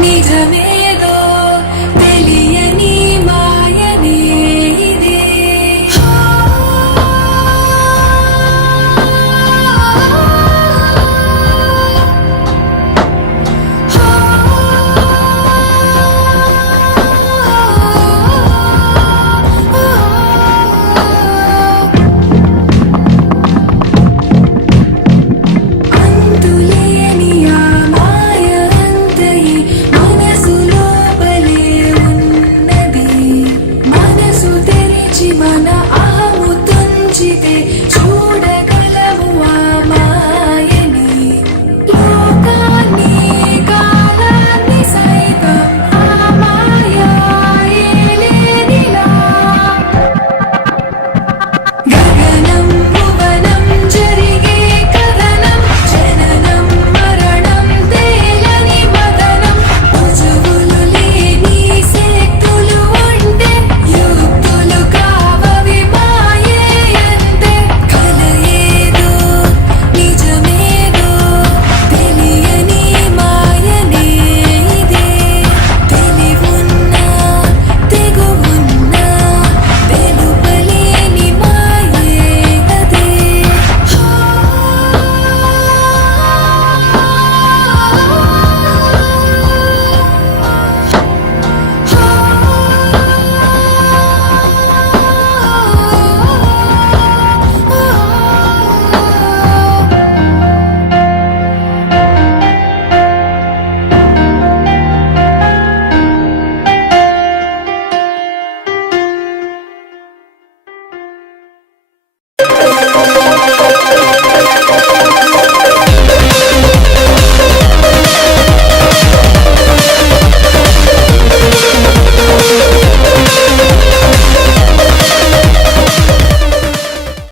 你的美。